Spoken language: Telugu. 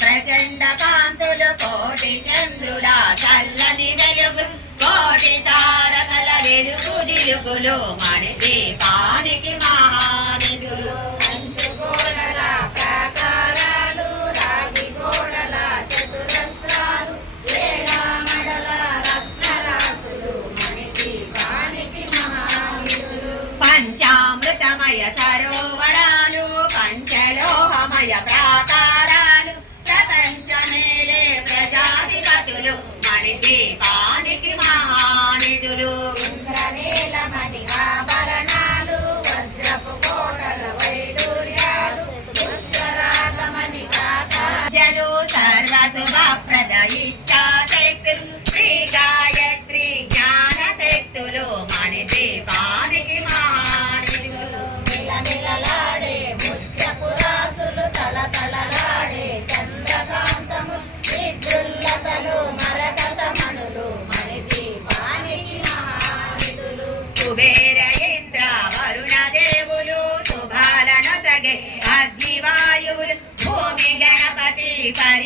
ప్రచండ కాంతులు కోటి చంద్రుల చల్లని వెలుగు కోటి తారకల వెలుగు జిలుగులు మణి దీపానికి మహానిధులు పంచుగోడల ప్రాకారాలు రాగి గోడల చతురస్రాలు ఏడామడల రత్నరాసులు మణి దీపానికి మహానిధులు పంచామృతమయ సరోవరాలు పంచలోహమయ ప్రాకారాలు ప్రపంచమేలే ప్రజాధిపతులు మణి దీపానికి మహానిధులు ఇంద్రనీలమణి ఆభరణాలు వజ్రపు కోటల వైడూర్యాలు పుష్కరాగమణి కాకాజలు సర్వశుభప్రద ఇచ్చా శక్తులు శ్రీ గాయత్రి జ్ఞాన శక్తులు మణి దీపానికి మహానిధులు మిలమిలలాడే ముత్యపు రాసులు తళతళలాడే చంద్రకాంతము విద్యుల్లతలు మరకతమణులు మణి దీపానికి మహానిధులు కుబేర ఇంద్ర వరుణ దేవులు శుభాలను సగే అగ్నివాయువులు భూమి గణపతి పరి